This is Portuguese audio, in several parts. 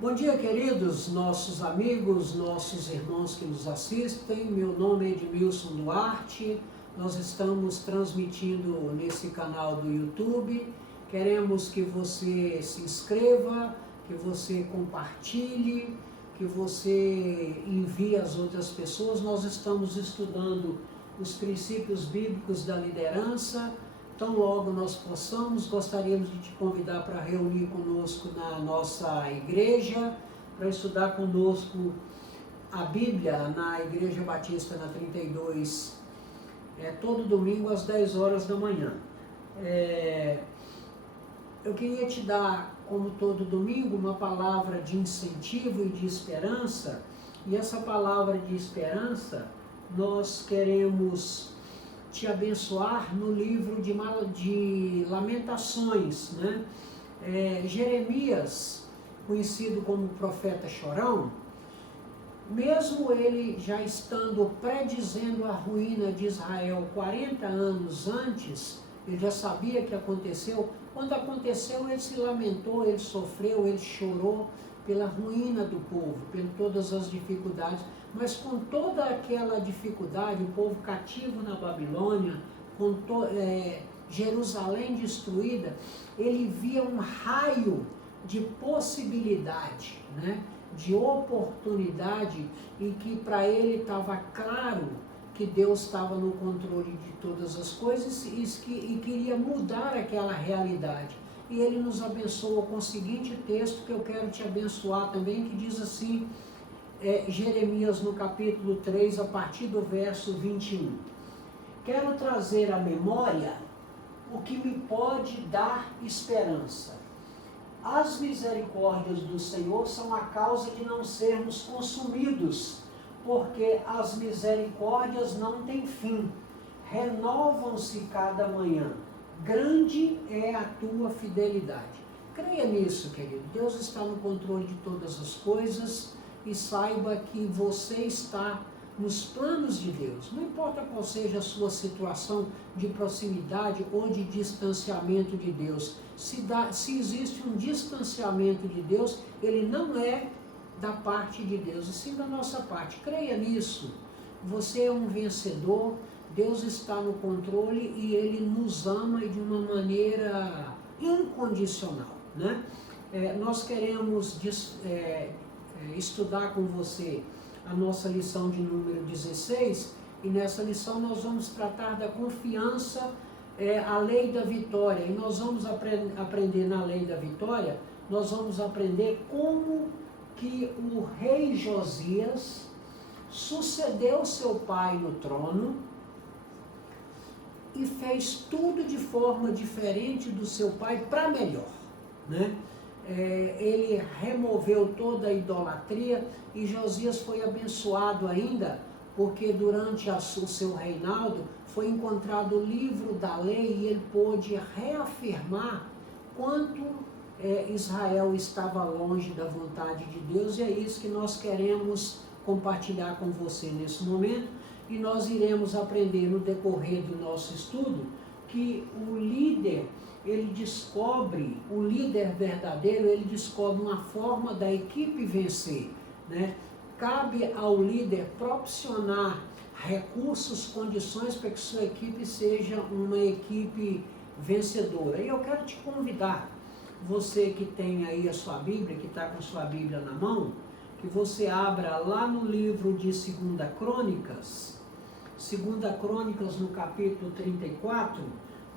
Bom dia, queridos, nossos amigos, nossos irmãos que nos assistem. Meu nome é Edmilson Duarte. Nós estamos transmitindo nesse canal do YouTube. Queremos que você se inscreva, que você compartilhe, que você envie às outras pessoas. Nós estamos estudando os princípios bíblicos da liderança. Tão logo nós possamos, gostaríamos de te convidar para reunir conosco na nossa igreja, para estudar conosco a Bíblia na Igreja Batista na 32, todo domingo às 10 horas da manhã. Eu queria te dar, como todo domingo, uma palavra de incentivo e de esperança, e essa palavra de esperança nós queremos te abençoar no livro de Lamentações, né? Jeremias, conhecido como profeta chorão, mesmo ele já estando predizendo a ruína de Israel 40 anos antes, ele já sabia que aconteceu. Quando aconteceu, ele se lamentou, ele sofreu, ele chorou pela ruína do povo, por todas as dificuldades. Mas com toda aquela dificuldade, o povo cativo na Babilônia, com Jerusalém destruída, ele via um raio de possibilidade, né? De oportunidade, em que para ele estava claro que Deus estava no controle de todas as coisas e queria mudar aquela realidade. E ele nos abençoa com o seguinte texto que eu quero te abençoar também, que diz assim, Jeremias no capítulo 3, a partir do verso 21. Quero trazer à memória o que me pode dar esperança. As misericórdias do Senhor são a causa de não sermos consumidos, porque as misericórdias não têm fim, renovam-se cada manhã. Grande é a tua fidelidade. Creia nisso, querido. Deus está no controle de todas as coisas e saiba que você está nos planos de Deus. Não importa qual seja a sua situação de proximidade ou de distanciamento de Deus. Se existe um distanciamento de Deus, ele não é da parte de Deus, e sim da nossa parte. Creia nisso. Você é um vencedor. Deus está no controle e Ele nos ama de uma maneira incondicional, né? Nós queremos estudar com você a nossa lição de número 16, e nessa lição nós vamos tratar da confiança, a lei da vitória, e nós vamos aprender na lei da vitória, nós vamos aprender como que o rei Josias sucedeu seu pai no trono e fez tudo de forma diferente do seu pai para melhor, né? Ele removeu toda a idolatria e Josias foi abençoado ainda, porque durante o seu reinado foi encontrado o livro da lei e ele pôde reafirmar quanto Israel estava longe da vontade de Deus, e é isso que nós queremos compartilhar com você nesse momento. E nós iremos aprender no decorrer do nosso estudo que o líder, o líder verdadeiro, ele descobre uma forma da equipe vencer, né? Cabe ao líder proporcionar recursos, condições para que sua equipe seja uma equipe vencedora. E eu quero te convidar, você que tem aí a sua Bíblia, que está com a sua Bíblia na mão, que você abra lá no livro de 2 Crônicas, 2 Crônicas no capítulo 34,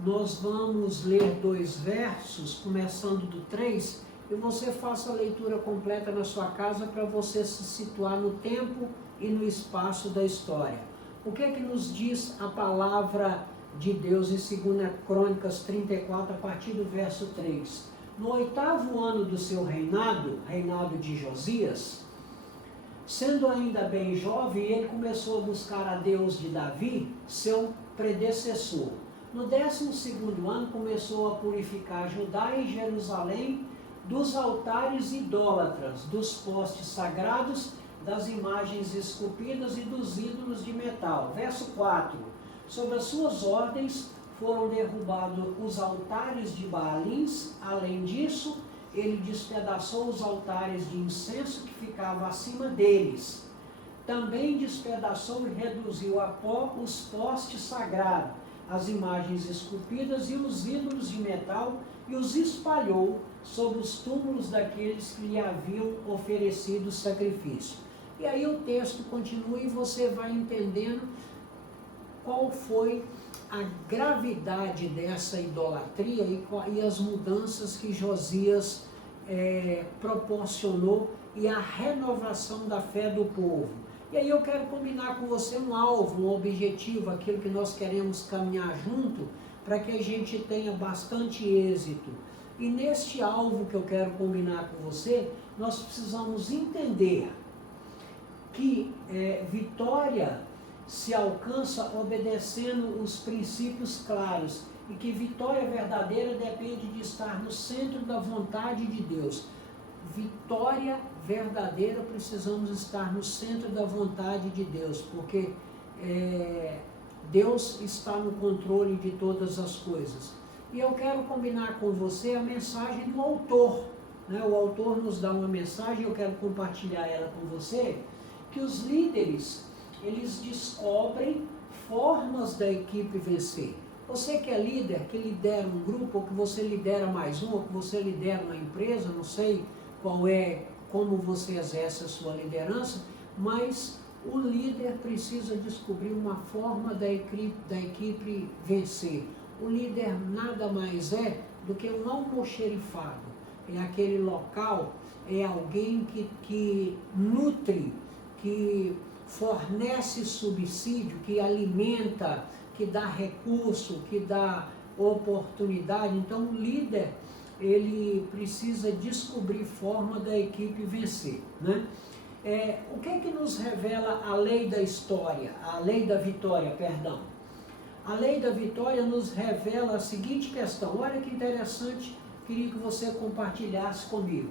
nós vamos ler 2 versos, começando do 3, e você faça a leitura completa na sua casa para você se situar no tempo e no espaço da história. O que é que nos diz a palavra de Deus em 2 Crônicas 34, a partir do verso 3? No 8º ano do seu reinado de Josias, sendo ainda bem jovem, ele começou a buscar a Deus de Davi, seu predecessor. No 12º ano, começou a purificar Judá e Jerusalém dos altares idólatras, dos postes sagrados, das imagens esculpidas e dos ídolos de metal. Verso 4. Sob as suas ordens foram derrubados os altares de Baalins. Além disso, ele despedaçou os altares de incenso que ficavam acima deles. Também despedaçou e reduziu a pó os postes sagrados, as imagens esculpidas e os ídolos de metal, e os espalhou sobre os túmulos daqueles que lhe haviam oferecido sacrifício. E aí o texto continua e você vai entendendo qual foi a gravidade dessa idolatria e as mudanças que Josias proporcionou e a renovação da fé do povo. E aí eu quero combinar com você um alvo, um objetivo, aquilo que nós queremos caminhar junto, para que a gente tenha bastante êxito. E neste alvo que eu quero combinar com você, nós precisamos entender que vitória se alcança obedecendo os princípios claros e que vitória verdadeira depende de estar no centro da vontade de Deus. Vitória verdadeira precisamos estar no centro da vontade de Deus, porque Deus está no controle de todas as coisas. E eu quero combinar com você a mensagem do autor, né? O autor nos dá uma mensagem, eu quero compartilhar ela com você, que os líderes, eles descobrem formas da equipe vencer. Você que é líder, que lidera um grupo, ou que você lidera mais um, ou que você lidera uma empresa, não sei como você exerce a sua liderança, mas o líder precisa descobrir uma forma da equipe vencer. O líder nada mais é do que um almoxerifado. É aquele local, é alguém que nutre, que fornece subsídio, que alimenta, que dá recurso, que dá oportunidade. Então o líder, ele precisa descobrir forma da equipe vencer, né? O que é que nos revela a lei da história, a lei da vitória, perdão? A lei da vitória nos revela a seguinte questão, olha que interessante, queria que você compartilhasse comigo.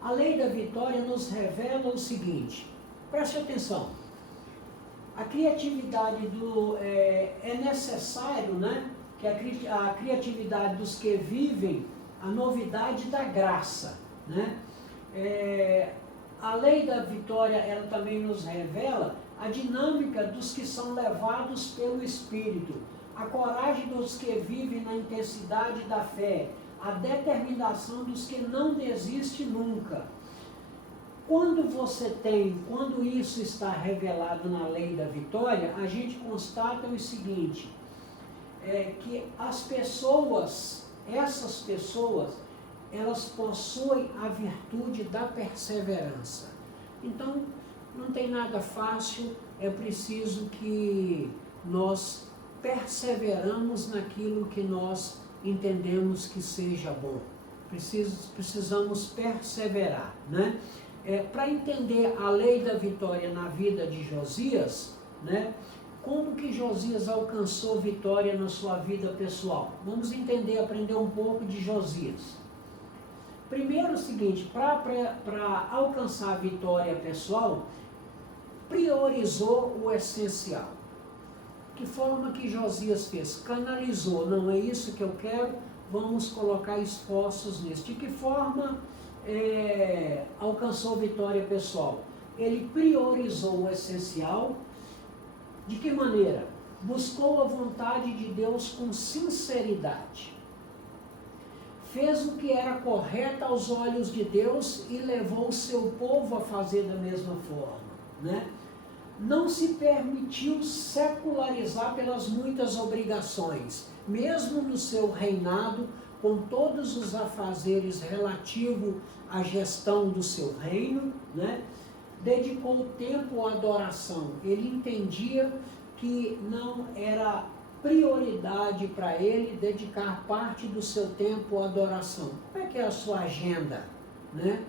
A lei da vitória nos revela o seguinte, preste atenção, a criatividade é necessário, né? Que a criatividade dos que vivem a novidade da graça, né? A lei da vitória, ela também nos revela a dinâmica dos que são levados pelo Espírito, a coragem dos que vivem na intensidade da fé, a determinação dos que não desistem nunca. Quando isso está revelado na lei da vitória, a gente constata o seguinte, que essas pessoas, elas possuem a virtude da perseverança. Então, não tem nada fácil, é preciso que nós perseveramos naquilo que nós entendemos que seja bom. Precisamos perseverar, né? Para entender a lei da vitória na vida de Josias, né? Como que Josias alcançou vitória na sua vida pessoal? Vamos aprender um pouco de Josias. Primeiro o seguinte, para alcançar a vitória pessoal, priorizou o essencial. Que forma que Josias fez? Canalizou, não é isso que eu quero, vamos colocar esforços nisso. De que forma alcançou vitória pessoal? Ele priorizou o essencial. De que maneira? Buscou a vontade de Deus com sinceridade. Fez o que era correto aos olhos de Deus e levou o seu povo a fazer da mesma forma, né? Não se permitiu secularizar pelas muitas obrigações, mesmo no seu reinado, com todos os afazeres relativos à gestão do seu reino, né? Dedicou tempo à adoração. Ele entendia que não era prioridade para ele dedicar parte do seu tempo à adoração. Como é que é a sua agenda, né?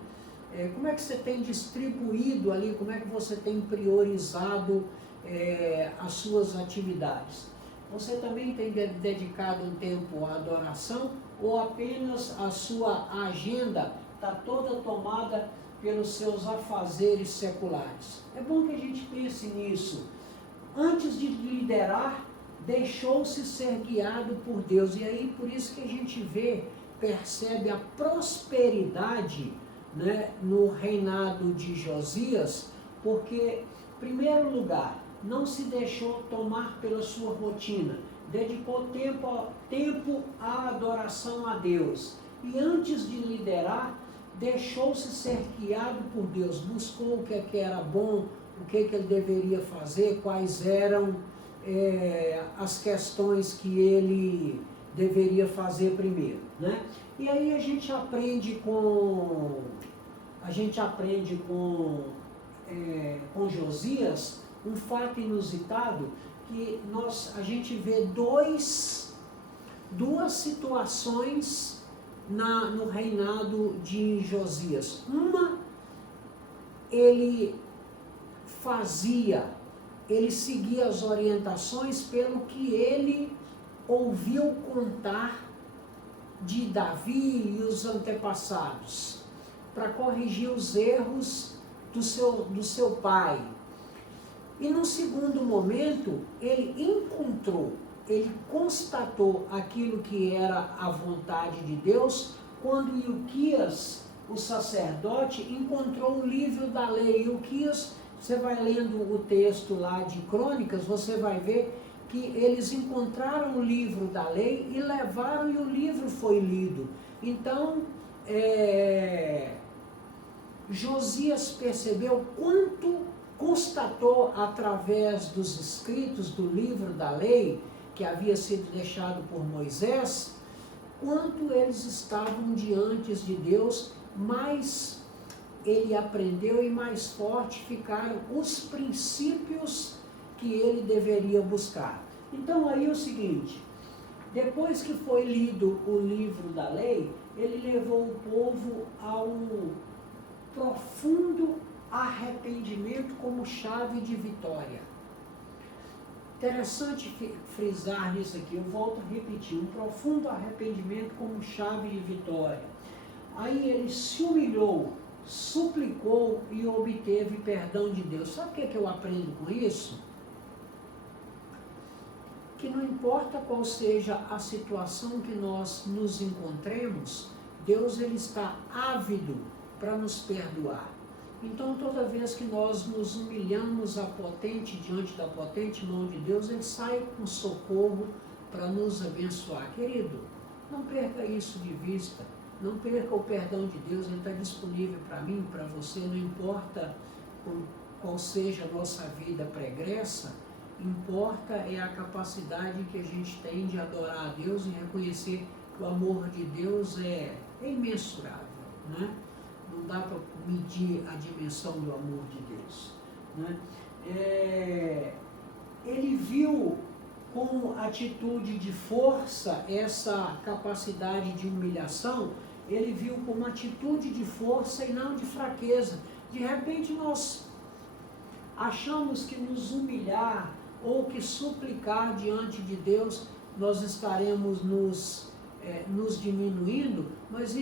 Como é que você tem distribuído ali, como é que você tem priorizado as suas atividades? Você também tem dedicado um tempo à adoração ou apenas a sua agenda está toda tomada pelos seus afazeres seculares? É bom que a gente pense nisso. Antes de liderar, deixou-se ser guiado por Deus. E aí, por isso que a gente vê percebe a prosperidade, né, no reinado de Josias, porque, em primeiro lugar, não se deixou tomar pela sua rotina, dedicou tempo à adoração a Deus. E antes de liderar, deixou-se ser guiado por Deus, buscou o que era bom, o que ele deveria fazer, quais eram as questões que ele deveria fazer primeiro, né? E aí a gente aprende com Josias um fato inusitado, que a gente vê duas situações no reinado de Josias. Uma, ele seguia as orientações pelo que ele ouviu contar de Davi e os antepassados, para corrigir os erros do seu pai. E no segundo momento, ele constatou aquilo que era a vontade de Deus, quando Ilquias, o sacerdote, encontrou o livro da lei. Ilquias, você vai lendo o texto lá de Crônicas, você vai ver que eles encontraram o livro da lei e levaram, e o livro foi lido. Então, Josias percebeu constatou através dos escritos do livro da lei, que havia sido deixado por Moisés, quanto eles estavam diante de Deus, mais ele aprendeu e mais forte ficaram os princípios que ele deveria buscar. Então aí é o seguinte, depois que foi lido o livro da lei, ele levou o povo ao profundo arrependimento como chave de vitória. Interessante frisar nisso aqui, eu volto a repetir, um profundo arrependimento como chave de vitória. Aí ele se humilhou, suplicou e obteve perdão de Deus. Sabe o que eu aprendo com isso? Que não importa qual seja a situação que nós nos encontremos, Deus ele está ávido para nos perdoar. Então, toda vez que nós nos humilhamos diante da potente mão de Deus, ele sai com socorro para nos abençoar. Querido, não perca isso de vista, não perca o perdão de Deus, ele está disponível para mim, para você, não importa qual seja a nossa vida pregressa, importa é a capacidade que a gente tem de adorar a Deus e reconhecer que o amor de Deus é imensurável, né? Não dá para medir a dimensão do amor de Deus, né? Ele viu com atitude de força essa capacidade de humilhação, ele viu como atitude de força e não de fraqueza. De repente nós achamos que nos humilhar ou que suplicar diante de Deus, nós estaremos nos diminuindo, mas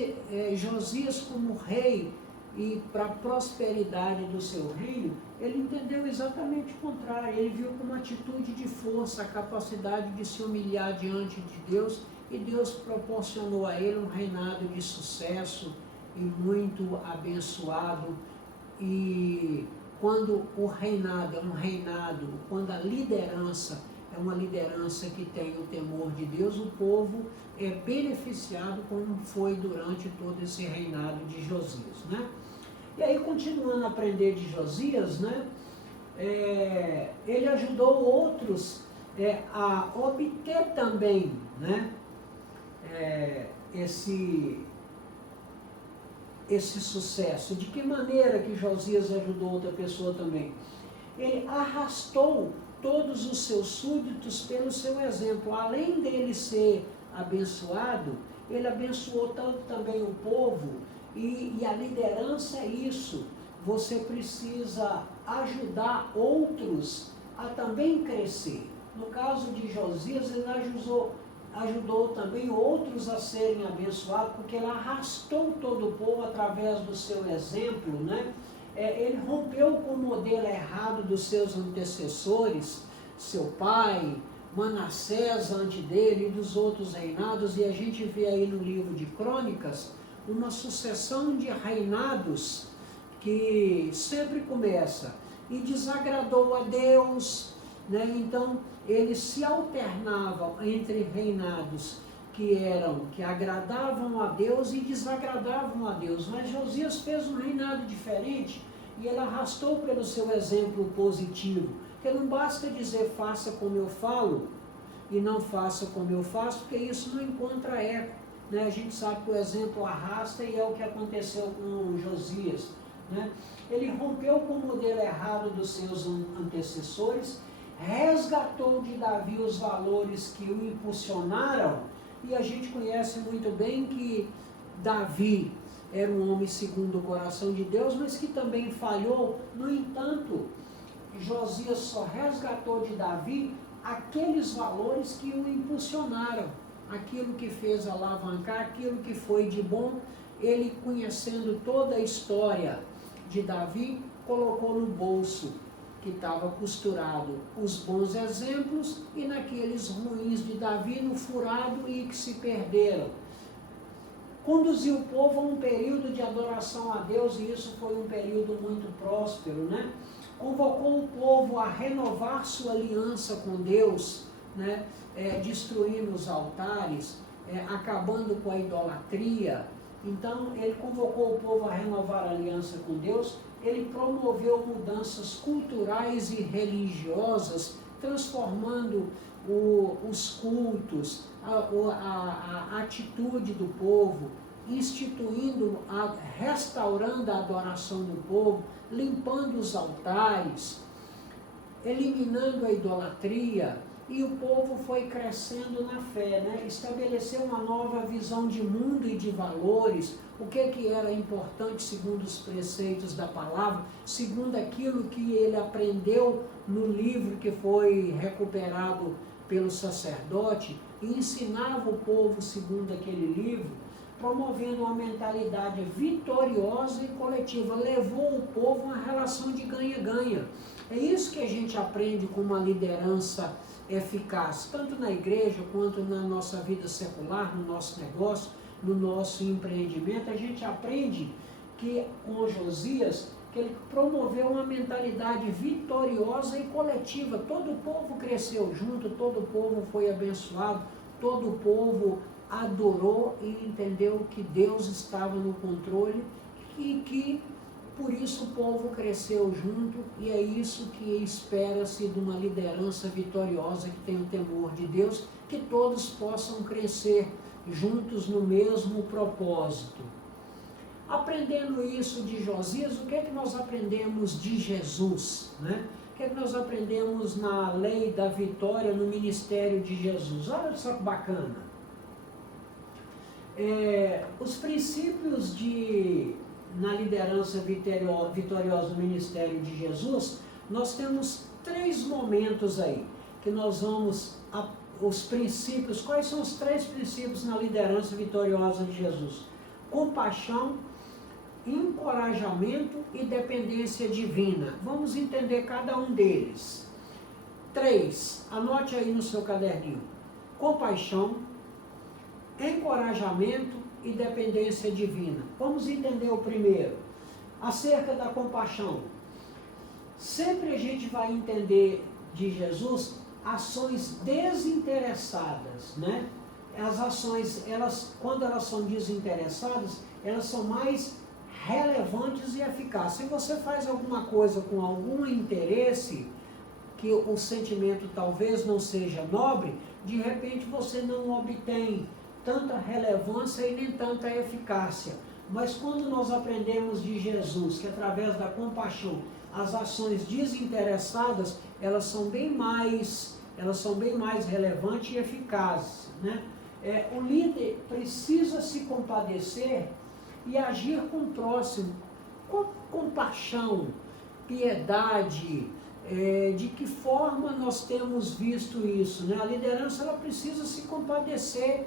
Josias, como rei e para a prosperidade do seu reino, ele entendeu exatamente o contrário. Ele viu como atitude de força a capacidade de se humilhar diante de Deus, e Deus proporcionou a ele um reinado de sucesso e muito abençoado. E quando o reinado é um reinado, quando a liderança é uma liderança que tem o temor de Deus, o povo é beneficiado, como foi durante todo esse reinado de Josias, né? E aí, continuando a aprender de Josias, né, ele ajudou outros a obter também, né, esse sucesso. De que maneira que Josias ajudou outra pessoa também? Ele arrastou todos os seus súditos pelo seu exemplo. Além dele ser abençoado, ele abençoou tanto também o povo, e a liderança é isso. Você precisa ajudar outros a também crescer. No caso de Josias, ele ajudou também outros a serem abençoados, porque ele arrastou todo o povo através do seu exemplo, né? Ele rompeu com o modelo errado dos seus antecessores, seu pai, Manassés antes dele e dos outros reinados, e a gente vê aí no livro de Crônicas uma sucessão de reinados que sempre começa e desagradou a Deus, né? Então eles se alternavam entre reinados que agradavam a Deus e desagradavam a Deus, mas Josias fez um reinado diferente e ele arrastou pelo seu exemplo positivo, porque não basta dizer faça como eu falo e não faça como eu faço, porque isso não encontra eco, né? A gente sabe que o exemplo arrasta e é o que aconteceu com Josias, né? Ele rompeu com o modelo errado dos seus antecessores, resgatou de Davi os valores que o impulsionaram, e a gente conhece muito bem que Davi era um homem segundo o coração de Deus, mas que também falhou. No entanto, Josias só resgatou de Davi aqueles valores que o impulsionaram, aquilo que fez alavancar, aquilo que foi de bom. Ele, conhecendo toda a história de Davi, colocou no bolso que estava costurado os bons exemplos e naqueles ruins de Davi, no furado e que se perderam. Conduziu o povo a um período de adoração a Deus, e isso foi um período muito próspero, né? Convocou o povo a renovar sua aliança com Deus, né? Destruindo os altares, acabando com a idolatria. Então, ele convocou o povo a renovar a aliança com Deus, ele promoveu mudanças culturais e religiosas, transformando os cultos, a atitude do povo, instituindo, restaurando a adoração do povo, limpando os altares, eliminando a idolatria. E o povo foi crescendo na fé, né? Estabeleceu uma nova visão de mundo e de valores, o que era importante segundo os preceitos da palavra, segundo aquilo que ele aprendeu no livro que foi recuperado pelo sacerdote, e ensinava o povo segundo aquele livro, promovendo uma mentalidade vitoriosa e coletiva, levou o povo a uma relação de ganha-ganha. É isso que a gente aprende com uma liderança eficaz, tanto na igreja quanto na nossa vida secular, no nosso negócio, no nosso empreendimento. A gente aprende que com Josias, que ele promoveu uma mentalidade vitoriosa e coletiva. Todo o povo cresceu junto, todo o povo foi abençoado, todo o povo adorou e entendeu que Deus estava no controle e que por isso o povo cresceu junto, e é isso que espera-se de uma liderança vitoriosa que tem o temor de Deus, que todos possam crescer juntos no mesmo propósito. Aprendendo isso de Josias, o que é que nós aprendemos de Jesus, né? O que é que nós aprendemos na lei da vitória, no ministério de Jesus? Olha só que bacana. Os princípios na liderança vitoriosa do ministério de Jesus, nós temos 3 momentos aí, que nós vamos, os princípios. Quais são os 3 princípios na liderança vitoriosa de Jesus? Compaixão, encorajamento e dependência divina. Vamos entender cada um deles. 3, anote aí no seu caderninho. Compaixão, encorajamento e dependência divina. Vamos entender o primeiro, acerca da compaixão. Sempre a gente vai entender de Jesus ações desinteressadas, né? As ações, quando elas são desinteressadas, elas são mais relevantes e eficazes. Se você faz alguma coisa com algum interesse, que o sentimento talvez não seja nobre, de repente você não obtém tanta relevância e nem tanta eficácia. Mas quando nós aprendemos de Jesus, que através da compaixão, as ações desinteressadas, elas são bem mais relevantes e eficazes, né? O líder precisa se compadecer e agir com o próximo, com compaixão, piedade. De que forma nós temos visto isso, né? A liderança, ela precisa se compadecer,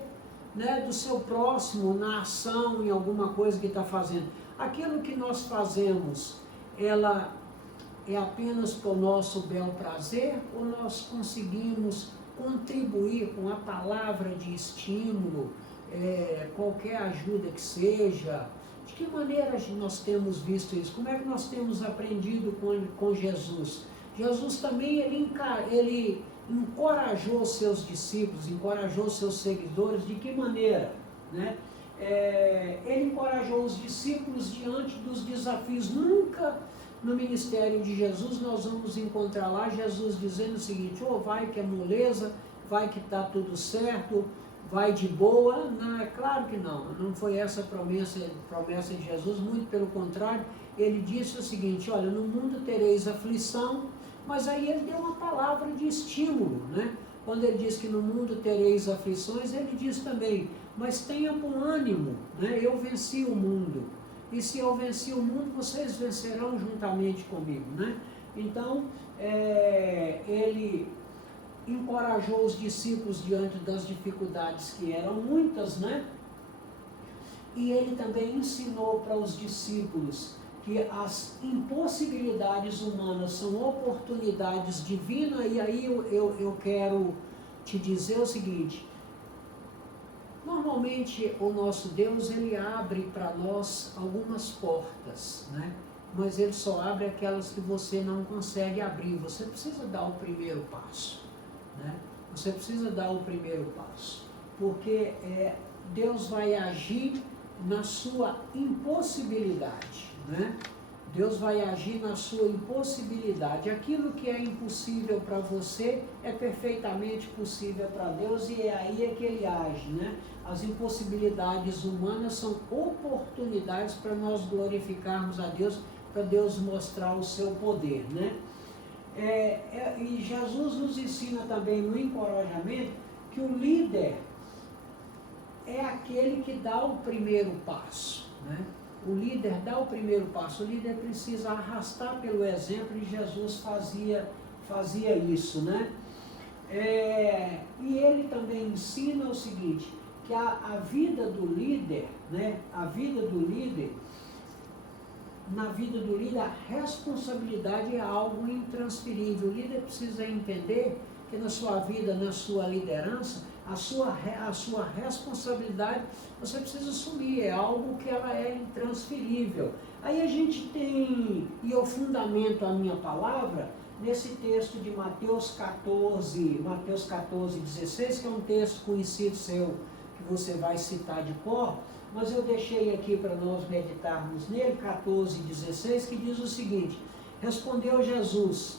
né, do seu próximo na ação, em alguma coisa que está fazendo. Aquilo que nós fazemos, ela é apenas por nosso bel prazer, ou nós conseguimos contribuir com a palavra de estímulo, qualquer ajuda que seja. De que maneira nós temos visto isso? Como é que nós temos aprendido com Jesus? Jesus também, ele encorajou os seus discípulos, encorajou os seus seguidores. De que maneira? Né? Ele encorajou os discípulos diante dos desafios. Nunca no ministério de Jesus nós vamos encontrar lá Jesus dizendo o seguinte: vai que é moleza, vai que está tudo certo, vai de boa. Não, é claro que não. Não foi essa promessa de Jesus, muito pelo contrário. Ele disse o seguinte: olha, no mundo tereis aflição, mas aí ele deu uma palavra de estímulo, né? Quando ele diz que no mundo tereis aflições, ele diz também: mas tenha bom ânimo, né? Eu venci o mundo. E se eu venci o mundo, vocês vencerão juntamente comigo, né? Então, ele encorajou os discípulos diante das dificuldades, que eram muitas, né? E ele também ensinou para os discípulos que as impossibilidades humanas são oportunidades divinas. E aí eu quero te dizer o seguinte: normalmente o nosso Deus, ele abre para nós algumas portas, né? Mas ele só abre aquelas que você não consegue abrir. Você precisa dar o primeiro passo, né? Você precisa dar o primeiro passo, porque Deus vai agir na sua impossibilidade, né? Deus vai agir na sua impossibilidade. Aquilo que é impossível para você é perfeitamente possível para Deus, e aí que ele age, né? As impossibilidades humanas são oportunidades para nós glorificarmos a Deus, para Deus mostrar o seu poder, né? E Jesus nos ensina também no encorajamento que o líder é aquele que dá o primeiro passo, né? O líder dá o primeiro passo. O líder precisa arrastar pelo exemplo, e Jesus fazia isso, né? E ele também ensina o seguinte, que a vida do líder, né? A vida do líder, na vida do líder, a responsabilidade é algo intransferível. O líder precisa entender que na sua vida, na sua liderança, a sua responsabilidade você precisa assumir, é algo que ela é intransferível. Aí a gente tem, e eu fundamento a minha palavra nesse texto de Mateus 14, 16, que é um texto conhecido seu, que você vai citar de cor, mas eu deixei aqui para nós meditarmos nele, 14, 16, que diz o seguinte: respondeu Jesus: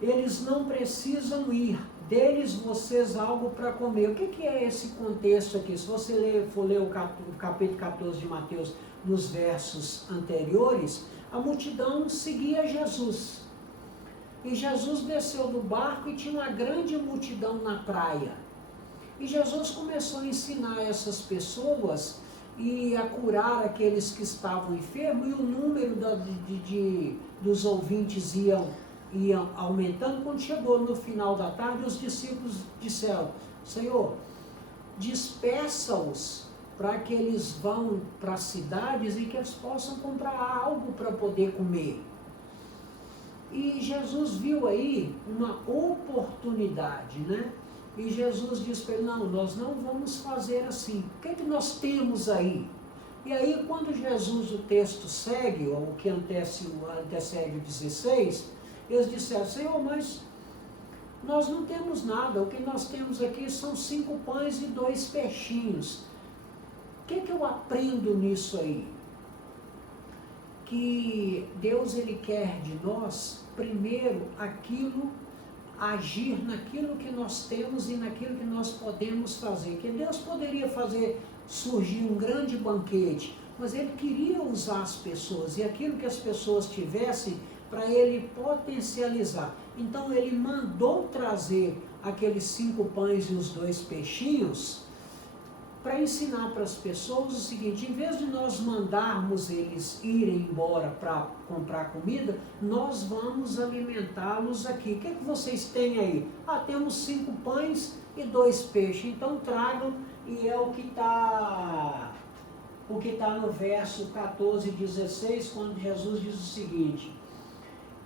eles não precisam ir, deles vocês algo para comer. O que é esse contexto aqui? Se você for ler o capítulo 14 de Mateus, nos versos anteriores, a multidão seguia Jesus. E Jesus desceu do barco e tinha uma grande multidão na praia. E Jesus começou a ensinar essas pessoas e a curar aqueles que estavam enfermos, e o número dos ouvintes iam aumentando. Quando chegou no final da tarde, os discípulos disseram: Senhor, dispersa-os para que eles vão para as cidades e que eles possam comprar algo para poder comer. E Jesus viu aí uma oportunidade, né? E Jesus disse para ele: não, nós não vamos fazer assim. O que é que nós temos aí? E aí, quando Jesus, o texto segue, ou o que antecede o 16, eles disseram: Senhor, mas nós não temos nada, o que nós temos aqui são 5 pães e 2 peixinhos. O que eu aprendo nisso aí? Que Deus, ele quer de nós, primeiro, agir naquilo que nós temos e naquilo que nós podemos fazer. Que Deus poderia fazer surgir um grande banquete, mas ele queria usar as pessoas, e aquilo que as pessoas tivessem, para ele potencializar. Então ele mandou trazer aqueles 5 pães e os 2 peixinhos, para ensinar para as pessoas o seguinte: em vez de nós mandarmos eles irem embora para comprar comida, nós vamos alimentá-los aqui. O que é que vocês têm aí? Temos 5 pães e 2 peixes, então tragam. E é o que está no verso 14 e 16, quando Jesus diz o seguinte: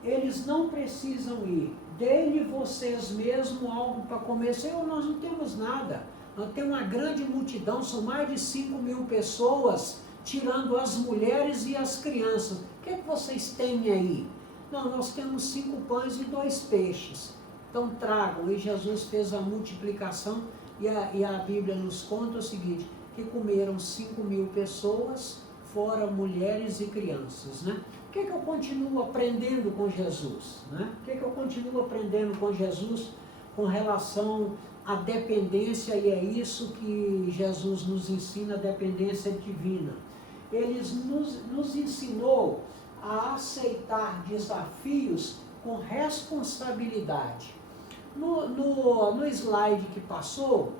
eles não precisam ir. Dê-lhe vocês mesmo algo para comer. Senhor, nós não temos nada. Nós temos uma grande multidão, são mais de 5.000 pessoas, tirando as mulheres e as crianças. O que é que vocês têm aí? Não, nós temos 5 pães e 2 peixes. Então tragam. E Jesus fez a multiplicação e a Bíblia nos conta o seguinte, que comeram 5.000 pessoas, fora mulheres e crianças, né? O que é que eu continuo aprendendo com Jesus, né? O que é que eu continuo aprendendo com Jesus com relação à dependência, e é isso que Jesus nos ensina, a dependência divina. Ele nos ensinou a aceitar desafios com responsabilidade. No slide que passou,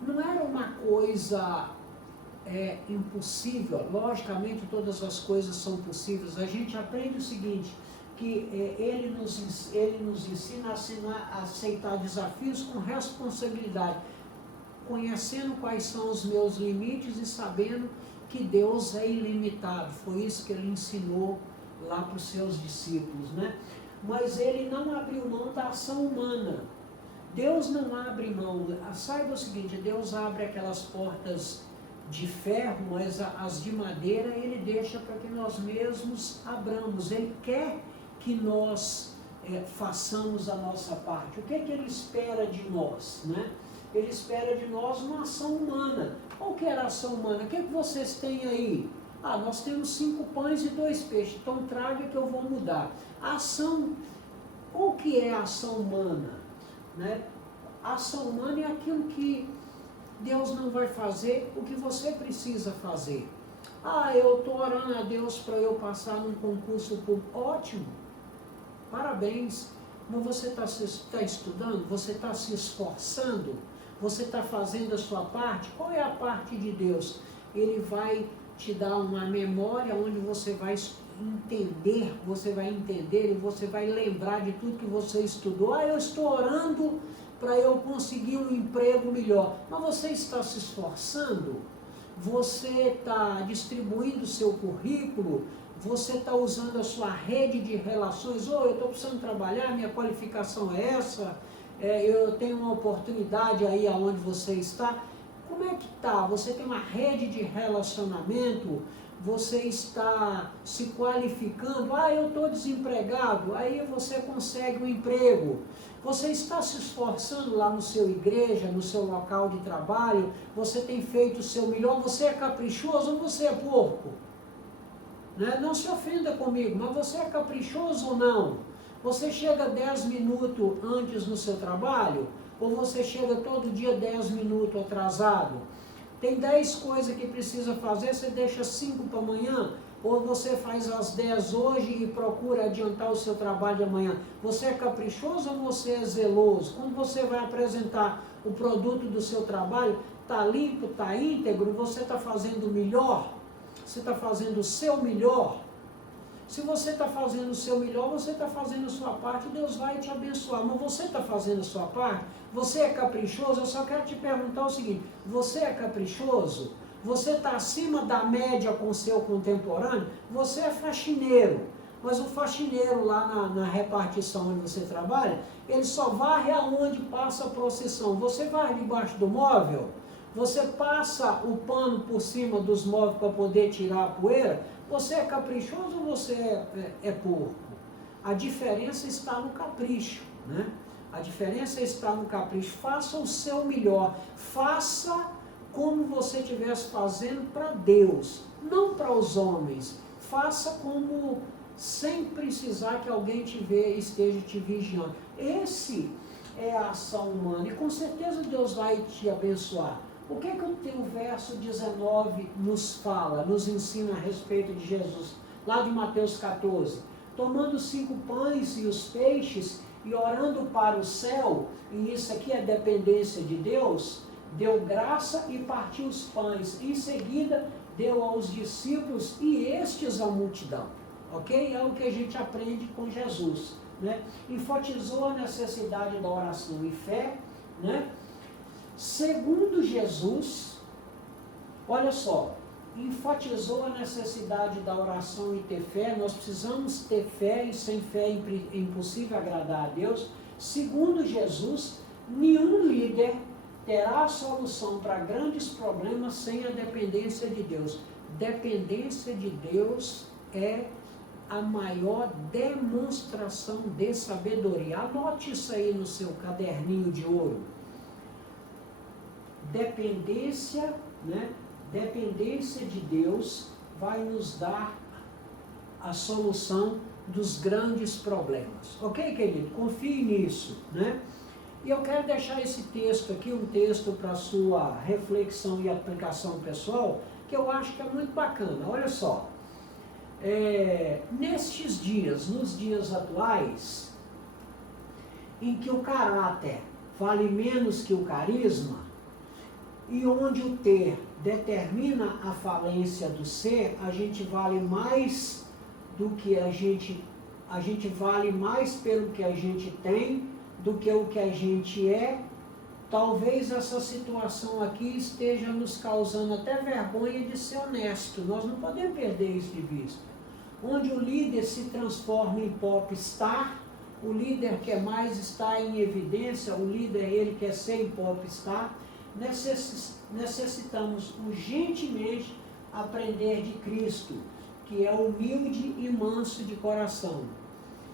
não era uma coisa impossível. Logicamente todas as coisas são possíveis. A gente aprende o seguinte, que ele nos ensina a aceitar desafios com responsabilidade, conhecendo quais são os meus limites e sabendo que Deus é ilimitado. Foi isso que ele ensinou lá para os seus discípulos, né? Mas ele não abriu mão da ação humana. Deus não abre mão. Saiba o seguinte, Deus abre aquelas portas de ferro, mas as de madeira ele deixa para que nós mesmos abramos. Ele quer que nós façamos a nossa parte. O que é que ele espera de nós, né? Ele espera de nós uma ação humana. Qual que era a ação humana? O que é que vocês têm aí? Ah, nós temos 5 pães e 2 peixes, então traga que eu vou mudar. A ação, qual que é a ação humana? Né? A ação humana é aquilo que Deus não vai fazer, o que você precisa fazer. Ah, eu estou orando a Deus para eu passar num concurso público. Ótimo, parabéns. Mas você está estudando? Você está se esforçando? Você está fazendo a sua parte? Qual é a parte de Deus? Ele vai te dar uma memória onde você vai entender e você vai lembrar de tudo que você estudou. Ah, eu estou orando para eu conseguir um emprego melhor. Mas você está se esforçando? Você está distribuindo o seu currículo? Você está usando a sua rede de relações? Eu estou precisando trabalhar, minha qualificação é essa, eu tenho uma oportunidade aí aonde você está. Como é que está? Você tem uma rede de relacionamento? Você está se qualificando? Ah, eu estou desempregado. Aí você consegue um emprego. Você está se esforçando lá no seu igreja, no seu local de trabalho? Você tem feito o seu melhor? Você é caprichoso ou você é porco? Né? Não se ofenda comigo, mas você é caprichoso ou não? Você chega 10 minutos antes no seu trabalho? Ou você chega todo dia 10 minutos atrasado? Tem 10 coisas que precisa fazer, você deixa 5 para amanhã? Ou você faz as 10 hoje e procura adiantar o seu trabalho de amanhã? Você é caprichoso ou você é zeloso? Quando você vai apresentar o produto do seu trabalho, está limpo, está íntegro, você está fazendo o melhor? Você está fazendo o seu melhor? Se você está fazendo o seu melhor, você está fazendo a sua parte, Deus vai te abençoar. Mas você está fazendo a sua parte? Você é caprichoso? Eu só quero te perguntar o seguinte, você é caprichoso? Você está acima da média com o seu contemporâneo? Você é faxineiro, mas o faxineiro lá na repartição onde você trabalha, ele só varre aonde passa a procissão. Você varre debaixo do móvel? Você passa o pano por cima dos móveis para poder tirar a poeira? Você é caprichoso ou você é porco? A diferença está no capricho, né? A diferença está no capricho. Faça o seu melhor. Faça como você estivesse fazendo para Deus, não para os homens. Faça como sem precisar que alguém esteja te vigiando. Esse é a ação humana. E com certeza Deus vai te abençoar. O que é que o verso 19 nos fala, nos ensina a respeito de Jesus? Lá de Mateus 14. Tomando 5 pães e os peixes e orando para o céu, e isso aqui é dependência de Deus, deu graça e partiu os pães. Em seguida, deu aos discípulos e estes à multidão. Ok? É o que a gente aprende com Jesus, né? Enfatizou a necessidade da oração e fé, né? Segundo Jesus, olha só, enfatizou a necessidade da oração e ter fé. Nós precisamos ter fé, e sem fé é impossível agradar a Deus. Segundo Jesus, nenhum líder terá a solução para grandes problemas sem a dependência de Deus. Dependência de Deus é a maior demonstração de sabedoria. Anote isso aí no seu caderninho de ouro. Dependência, né? Dependência de Deus vai nos dar a solução dos grandes problemas. Ok, querido? Confie nisso, né? E eu quero deixar esse texto aqui, um texto para sua reflexão e aplicação pessoal, que eu acho que é muito bacana. Olha só. Nestes dias, nos dias atuais, em que o caráter vale menos que o carisma, e onde o ter determina a falência do ser, a gente vale mais do que a gente vale mais pelo que a gente tem do que o que a gente é. Talvez essa situação aqui esteja nos causando até vergonha de ser honesto. Nós não podemos perder isso de vista. Onde o líder se transforma em popstar, o líder quer mais estar em evidência, o líder ele quer ser em popstar. Necessitamos urgentemente aprender de Cristo, que é humilde e manso de coração.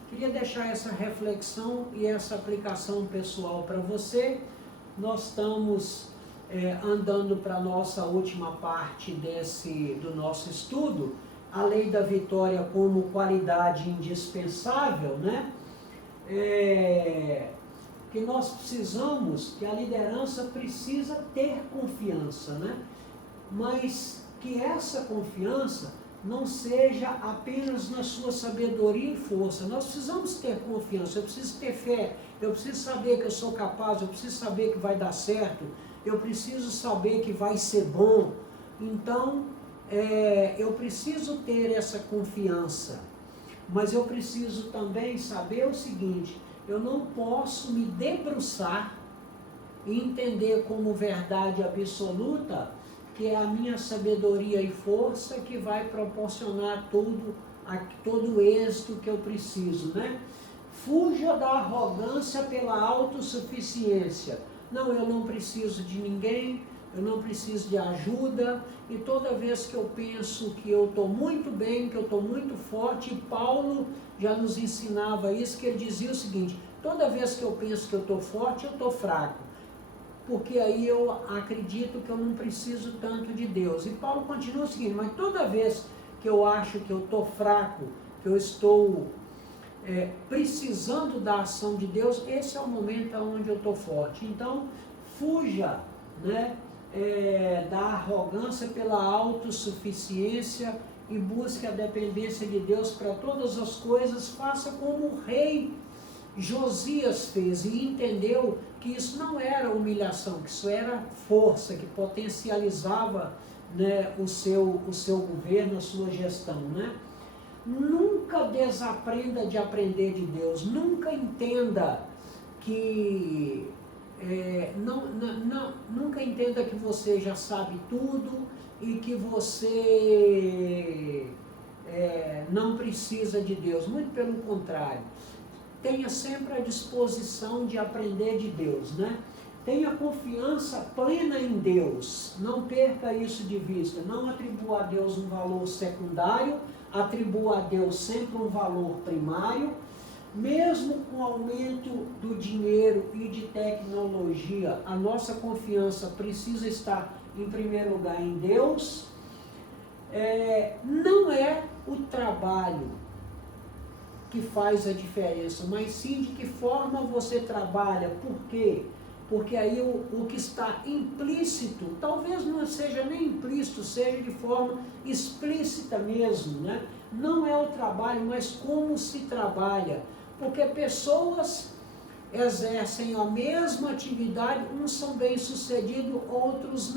Queria deixar essa reflexão e essa aplicação pessoal para você. Nós estamos andando para a nossa última parte do nosso estudo, a lei da vitória como qualidade indispensável, né? Que nós precisamos, que a liderança precisa ter confiança, né? Mas que essa confiança não seja apenas na sua sabedoria e força. Nós precisamos ter confiança, eu preciso ter fé, eu preciso saber que eu sou capaz, eu preciso saber que vai dar certo, eu preciso saber que vai ser bom. Então, eu preciso ter essa confiança, mas eu preciso também saber o seguinte: eu não posso me debruçar e entender como verdade absoluta que é a minha sabedoria e força que vai proporcionar todo o êxito que eu preciso, né? Fuja da arrogância pela autossuficiência. Não, eu não preciso de ninguém, eu não preciso de ajuda, e toda vez que eu penso que eu estou muito bem, que eu estou muito forte, e Paulo já nos ensinava isso, que ele dizia o seguinte: toda vez que eu penso que eu estou forte, eu estou fraco, porque aí eu acredito que eu não preciso tanto de Deus. E Paulo continua o seguinte: mas toda vez que eu acho que eu estou fraco, que eu estou precisando da ação de Deus, esse é o momento onde eu estou forte. Então, fuja, né, da arrogância pela autossuficiência e busque a dependência de Deus para todas as coisas. Faça como o rei Josias fez e entendeu que isso não era humilhação, que isso era força, que potencializava, né, o seu governo, a sua gestão, né? Nunca desaprenda de aprender de Deus, nunca entenda que nunca entenda que você já sabe tudo e que você não precisa de Deus. Muito pelo contrário, tenha sempre a disposição de aprender de Deus, né? Tenha confiança plena em Deus, não perca isso de vista, não atribua a Deus um valor secundário, atribua a Deus sempre um valor primário. Mesmo com o aumento do dinheiro e de tecnologia, a nossa confiança precisa estar em primeiro lugar em Deus. Não é o trabalho que faz a diferença, mas sim de que forma você trabalha. Por quê? Porque aí o que está implícito, talvez não seja nem implícito, seja de forma explícita mesmo, né? Não é o trabalho, mas como se trabalha. Porque pessoas exercem a mesma atividade, uns são bem-sucedidos, outros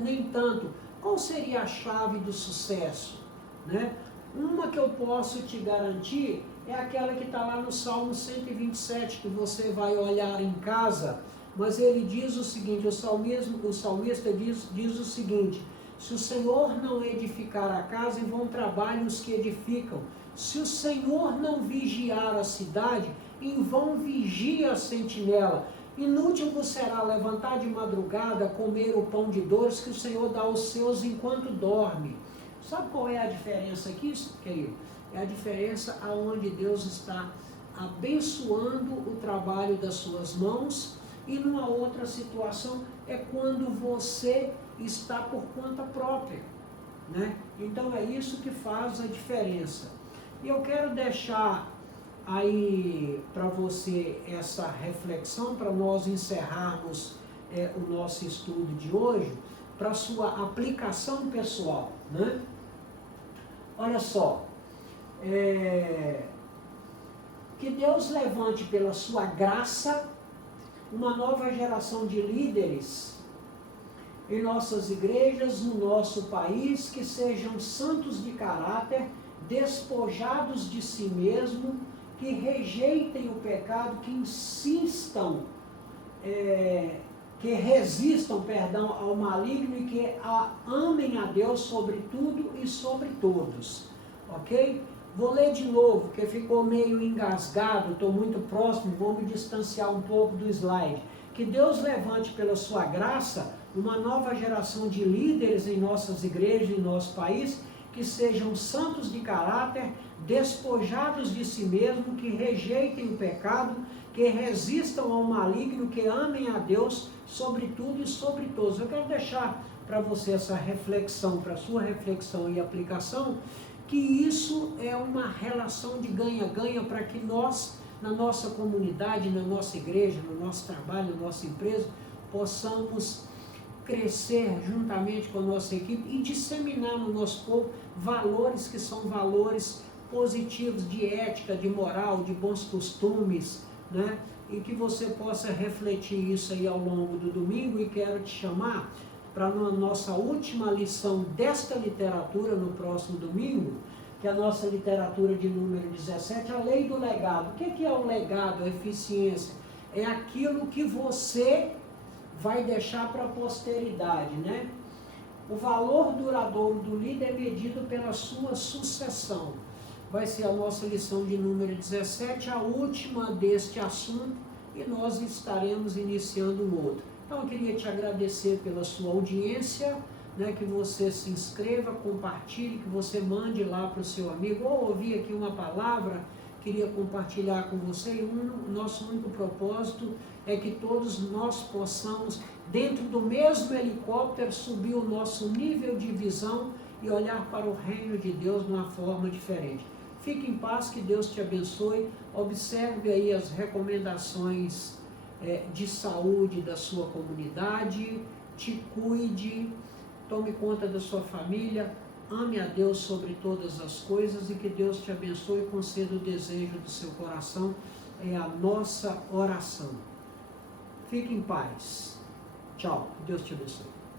nem tanto. Qual seria a chave do sucesso, né? Uma que eu posso te garantir é aquela que está lá no Salmo 127, que você vai olhar em casa, mas ele diz o seguinte, o salmista diz o seguinte: Se o Senhor não edificar a casa, em vão trabalham os que edificam. Se o Senhor não vigiar a cidade, em vão vigia a sentinela. Inútil vos será levantar de madrugada, comer o pão de dores que o Senhor dá aos seus enquanto dorme. Sabe qual é a diferença aqui, querido? É a diferença aonde Deus está abençoando o trabalho das suas mãos, e numa outra situação é quando você está por conta própria, né? Então é isso que faz a diferença. E eu quero deixar aí para você essa reflexão, para nós encerrarmos o nosso estudo de hoje, para sua aplicação pessoal, né? Olha só, que Deus levante pela sua graça uma nova geração de líderes em nossas igrejas, no nosso país, que sejam santos de caráter, despojados de si mesmo, que rejeitem o pecado, que insistam, que resistam, ao maligno, e que amem a Deus sobre tudo e sobre todos, ok? Vou ler de novo, porque ficou meio engasgado, estou muito próximo, vou me distanciar um pouco do slide. Que Deus levante pela sua graça uma nova geração de líderes em nossas igrejas, em nosso país, que sejam santos de caráter, despojados de si mesmo, que rejeitem o pecado, que resistam ao maligno, que amem a Deus sobre tudo e sobre todos. Eu quero deixar para você essa reflexão, para sua reflexão e aplicação, que isso é uma relação de ganha-ganha para que nós, na nossa comunidade, na nossa igreja, no nosso trabalho, na nossa empresa, possamos crescer juntamente com a nossa equipe e disseminar no nosso povo valores que são valores positivos de ética, de moral, de bons costumes, né? E que você possa refletir isso aí ao longo do domingo. E quero te chamar para a nossa última lição desta literatura no próximo domingo, que é a nossa literatura de número 17, a lei do legado. O que é o legado, a eficiência? É aquilo que você vai deixar para a posteridade, né? O valor duradouro do líder é medido pela sua sucessão. Vai ser a nossa lição de número 17, a última deste assunto, e nós estaremos iniciando um outro. Então eu queria te agradecer pela sua audiência, né, que você se inscreva, compartilhe, que você mande lá para o seu amigo, ou ouvir aqui uma palavra, queria compartilhar com você, e o nosso único propósito é que todos nós possamos, dentro do mesmo helicóptero, subir o nosso nível de visão e olhar para o reino de Deus de uma forma diferente. Fique em paz, que Deus te abençoe, observe aí as recomendações de saúde da sua comunidade, te cuide, tome conta da sua família, ame a Deus sobre todas as coisas, e que Deus te abençoe e conceda o desejo do seu coração, é a nossa oração. Fique em paz. Tchau. Deus te abençoe.